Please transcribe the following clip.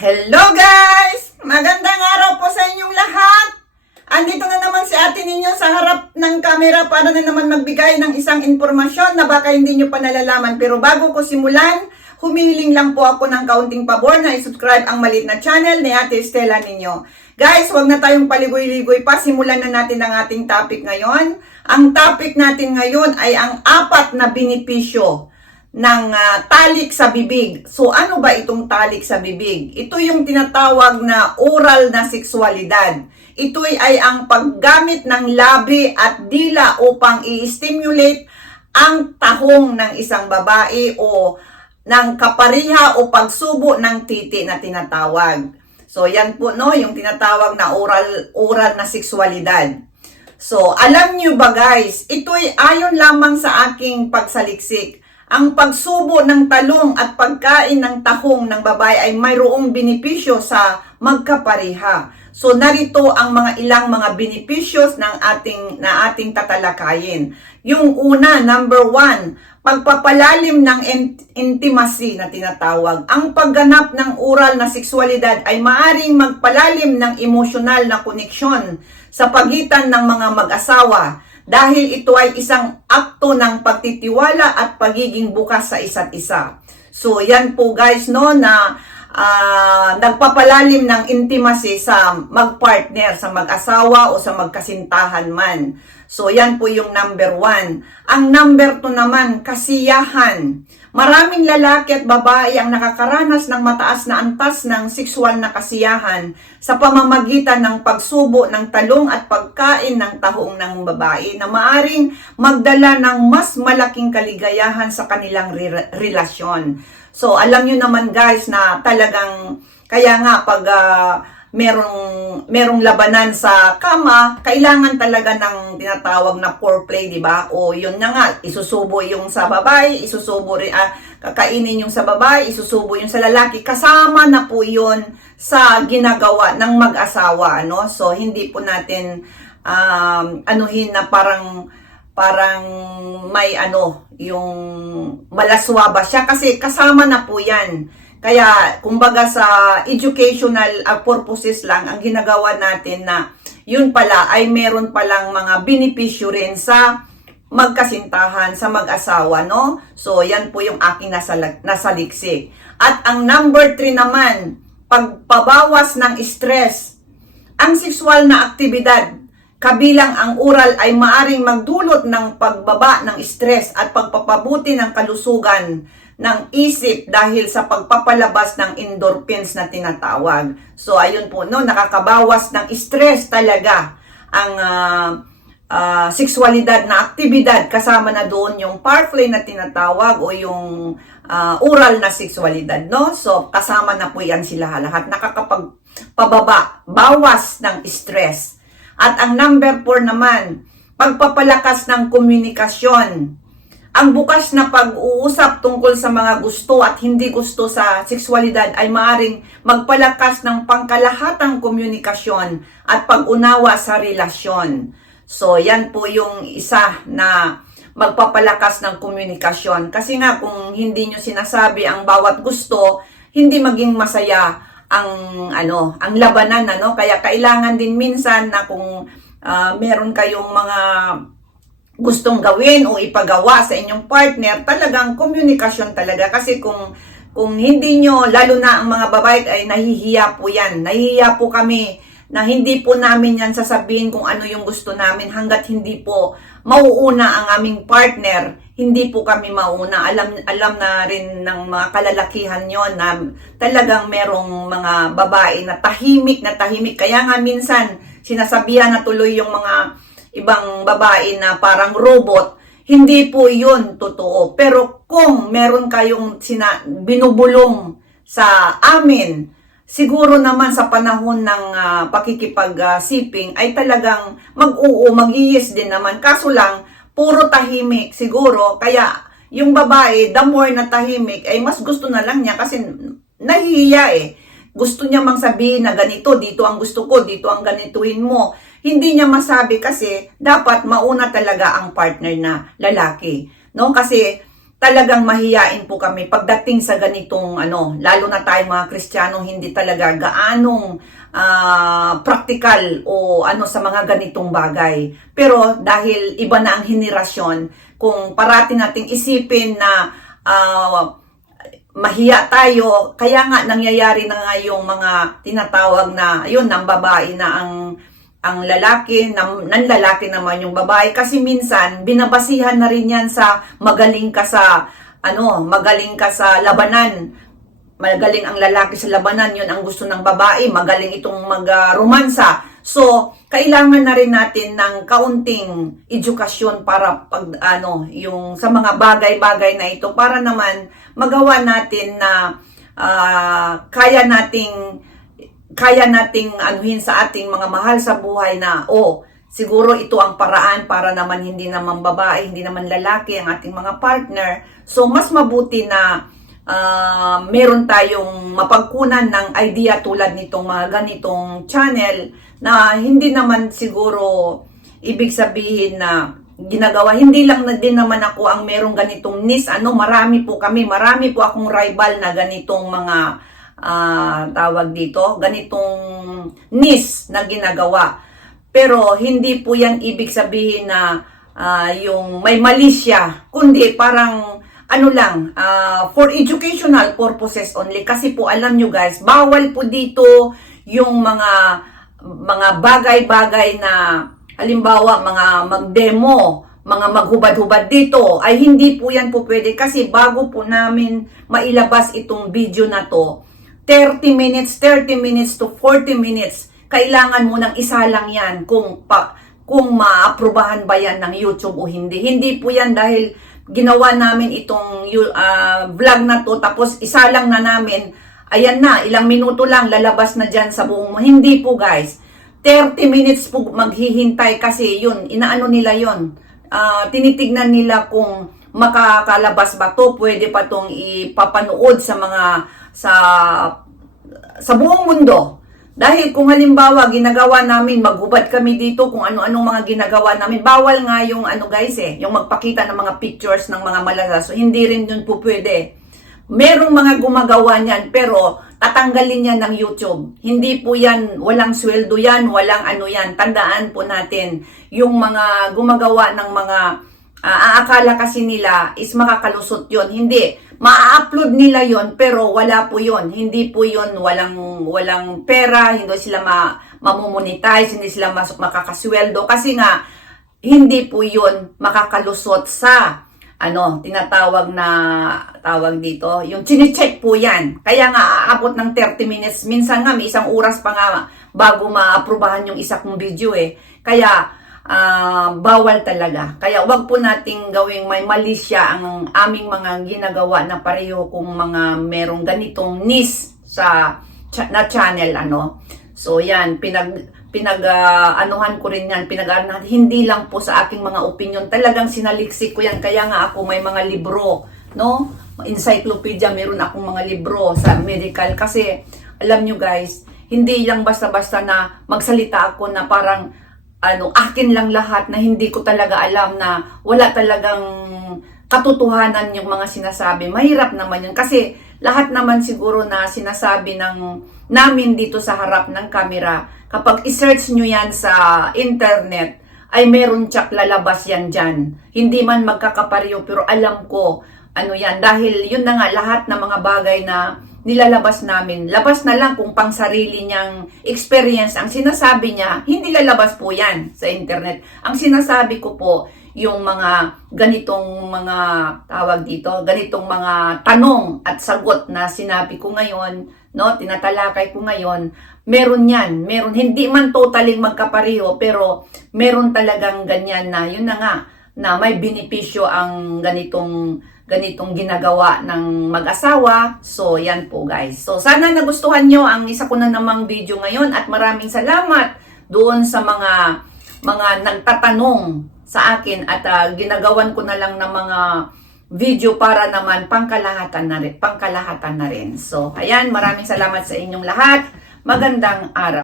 Hello guys! Magandang araw po sa inyong lahat! Andito na naman si ate ninyo sa harap ng camera para na naman magbigay ng isang impormasyon na baka hindi nyo pa nalalaman. Pero bago ko simulan, humihiling lang po ako ng kaunting pabor na isubscribe ang malit na channel ni ate Stella ninyo. Guys, wag na tayong paligoy-ligoy pa. Simulan na natin ang ating topic ngayon. Ang topic natin ngayon ay ang apat na benepisyo ng ah, talik sa bibig. So ano ba itong talik sa bibig? Ito yung tinatawag na oral na sexualidad. Ito ay ang paggamit ng labi at dila upang i-stimulate ang tahong ng isang babae o ng kapariha o pagsubo ng titi na tinatawag. So yan po no, yung tinatawag na oral oral na sexualidad. So, alam nyo ba guys, ito'y ayon lamang sa aking pagsaliksik. Ang pagsubo ng talong at pagkain ng tahong ng babae ay mayroong benepisyo sa magkapariha. So, narito ang mga ilang mga benepisyos ng ating, na ating tatalakayin. Yung una, number one, pagpapalalim ng in- intimacy na tinatawag. Ang pagganap ng oral na sexualidad ay maaring magpalalim ng emosyonal na koneksyon sa pagitan ng mga mag-asawa dahil ito ay isang akto ng pagtitiwala at pagiging bukas sa isa't isa. So yan po guys no na ah, nagpapalalim ng intimacy sa magpartner, sa mag-asawa o sa magkasintahan man. So, yan po yung number one. Ang number two naman, kasiyahan. Maraming lalaki at babae ang nakakaranas ng mataas na antas ng sexual na kasiyahan sa pamamagitan ng pagsubo ng talong at pagkain ng tahong ng babae na maaring magdala ng mas malaking kaligayahan sa kanilang re- relasyon. So, alam nyo naman guys na talagang, kaya nga pag ah, merong merong labanan sa kama, kailangan talaga ng tinatawag na foreplay, di ba? O yun na nga, isusubo yung sa babae, isusubo rin, ah, kakainin yung sa babae, isusubo yung sa lalaki. Kasama na po yun sa ginagawa ng mag-asawa, ano? So, hindi po natin um, anuhin na parang parang may ano, yung malaswa ba siya kasi kasama na po yan. Kaya, kumbaga sa educational uh, purposes lang, ang ginagawa natin na yun pala ay meron palang mga benepisyo rin sa magkasintahan, sa mag-asawa, no? So, yan po yung aking nasa, nasaliksik. At ang number three naman, pagpabawas ng stress. Ang sexual na aktibidad, kabilang ang oral ay maaring magdulot ng pagbaba ng stress at pagpapabuti ng kalusugan ng isip dahil sa pagpapalabas ng endorphins na tinatawag. So ayun po no, nakakabawas ng stress talaga ang ah, ah, sexualidad na aktibidad kasama na doon yung parplay na tinatawag o yung ah, oral na sexualidad no. So kasama na po yan sila lahat nakakapagpababa, bawas ng stress. At ang number 4 naman, pagpapalakas ng komunikasyon. Ang bukas na pag-uusap tungkol sa mga gusto at hindi gusto sa sexualidad ay maaring magpalakas ng pangkalahatang komunikasyon at pag-unawa sa relasyon. So, yan po yung isa na magpapalakas ng komunikasyon. Kasi nga, kung hindi nyo sinasabi ang bawat gusto, hindi maging masaya ang ano, ang labanan ano. Kaya kailangan din minsan na kung ah, meron kayong mga gustong gawin o ipagawa sa inyong partner, talagang komunikasyon talaga. Kasi kung kung hindi nyo, lalo na ang mga babae ay nahihiya po yan. Nahihiya po kami na hindi po namin yan sasabihin kung ano yung gusto namin hanggat hindi po mauuna ang aming partner, hindi po kami mauna. Alam, alam na rin ng mga kalalakihan yon na talagang merong mga babae na tahimik na tahimik. Kaya nga minsan sinasabihan na tuloy yung mga ibang babae na parang robot, hindi po yun totoo. Pero kung meron kayong sina, binubulong sa amin, siguro naman sa panahon ng uh, pakikipag-siping ay talagang mag-oo, mag-iyis din naman. Kaso lang, puro tahimik siguro. Kaya yung babae, the more na tahimik, ay mas gusto na lang niya kasi nahihiya eh. Gusto niya mang sabihin na ganito, dito ang gusto ko, dito ang ganituhin mo. Hindi niya masabi kasi dapat mauna talaga ang partner na lalaki. No? Kasi talagang mahiyain po kami pagdating sa ganitong ano, lalo na tayo mga Kristiyano hindi talaga gaanong ah, praktikal o ano sa mga ganitong bagay. Pero dahil iba na ang henerasyon, kung parati nating isipin na ah, mahiya tayo, kaya nga nangyayari na nga yung mga tinatawag na, yun, ng babae na ang ang lalaki, ng, ng lalaki naman yung babae. Kasi minsan, binabasihan na rin yan sa magaling ka sa, ano, magaling ka sa labanan. Magaling ang lalaki sa labanan, yun ang gusto ng babae. Magaling itong mag-romansa. So, kailangan na rin natin ng kaunting edukasyon para pag, ano, yung sa mga bagay-bagay na ito para naman magawa natin na ah, kaya nating kaya nating anuhin sa ating mga mahal sa buhay na, oh, siguro ito ang paraan para naman hindi naman babae, hindi naman lalaki ang ating mga partner. So, mas mabuti na ah, meron tayong mapagkunan ng idea tulad nitong mga ganitong channel na hindi naman siguro ibig sabihin na ginagawa. Hindi lang na din naman ako ang merong ganitong nis. Ano, marami po kami, marami po akong rival na ganitong mga ah, tawag dito, ganitong nis na ginagawa. Pero hindi po yan ibig sabihin na ah, yung may mali siya, kundi parang ano lang, ah, for educational purposes only. Kasi po alam nyo guys, bawal po dito yung mga mga bagay-bagay na halimbawa mga mag-demo, mga maghubad-hubad dito ay hindi po yan po pwede kasi bago po namin mailabas itong video na to 30 minutes, 30 minutes to 40 minutes kailangan mo ng isa lang yan kung pa, kung maaprubahan ba yan ng YouTube o hindi. Hindi po yan dahil ginawa namin itong ah, vlog na to tapos isa lang na namin ayan na, ilang minuto lang lalabas na dyan sa buong mo. Hindi po guys. 30 minutes po maghihintay kasi yun, inaano nila yun. Ah, tinitignan nila kung makakalabas ba to, pwede pa tong ipapanood sa mga sa sa buong mundo. Dahil kung halimbawa ginagawa namin, maghubad kami dito kung ano-anong mga ginagawa namin, bawal nga yung ano guys eh, yung magpakita ng mga pictures ng mga malalas. So hindi rin yun po pwede. Merong mga gumagawa niyan pero tatanggalin niya ng YouTube. Hindi po yan, walang sweldo yan, walang ano yan. Tandaan po natin, yung mga gumagawa ng mga Ah, aakala kasi nila is makakalusot yon Hindi. Ma-upload nila yon pero wala po yon Hindi po yon walang, walang pera, hindi sila ma, mamomonetize, hindi sila mas, makakasweldo. Kasi nga, hindi po yon makakalusot sa ano, tinatawag na tawag dito, yung chine-check po yan. Kaya nga, aabot ng 30 minutes. Minsan nga, may isang oras pa nga bago maaprubahan yung isa kong video eh. Kaya, ah, bawal talaga. Kaya wag po nating gawing may mali siya ang aming mga ginagawa na pareho kung mga merong ganitong nis sa na channel ano. So yan, pinag pinag ah, anuhan ko rin yan, pinag hindi lang po sa aking mga opinion, talagang sinaliksik ko yan kaya nga ako may mga libro, no? Encyclopedia, meron akong mga libro sa medical kasi alam nyo guys, hindi lang basta-basta na magsalita ako na parang ano, akin lang lahat na hindi ko talaga alam na wala talagang katotohanan yung mga sinasabi. Mahirap naman yun kasi lahat naman siguro na sinasabi ng namin dito sa harap ng camera, kapag isearch nyo yan sa internet, ay meron tsak lalabas yan dyan. Hindi man magkakapareho pero alam ko ano yan. Dahil yun na nga lahat ng mga bagay na nilalabas namin. Labas na lang kung pang sarili niyang experience. Ang sinasabi niya, hindi lalabas po yan sa internet. Ang sinasabi ko po, yung mga ganitong mga tawag dito, ganitong mga tanong at sagot na sinabi ko ngayon, no, tinatalakay ko ngayon, meron yan, meron, hindi man totally magkapareho, pero meron talagang ganyan na, yun na nga, na may benepisyo ang ganitong ganitong ginagawa ng mag-asawa. So, yan po guys. So, sana nagustuhan nyo ang isa ko na namang video ngayon at maraming salamat doon sa mga mga nagtatanong sa akin at ah, ginagawan ko na lang ng mga video para naman pangkalahatan na rin, pangkalahatan na rin. So, ayan, maraming salamat sa inyong lahat. Magandang araw.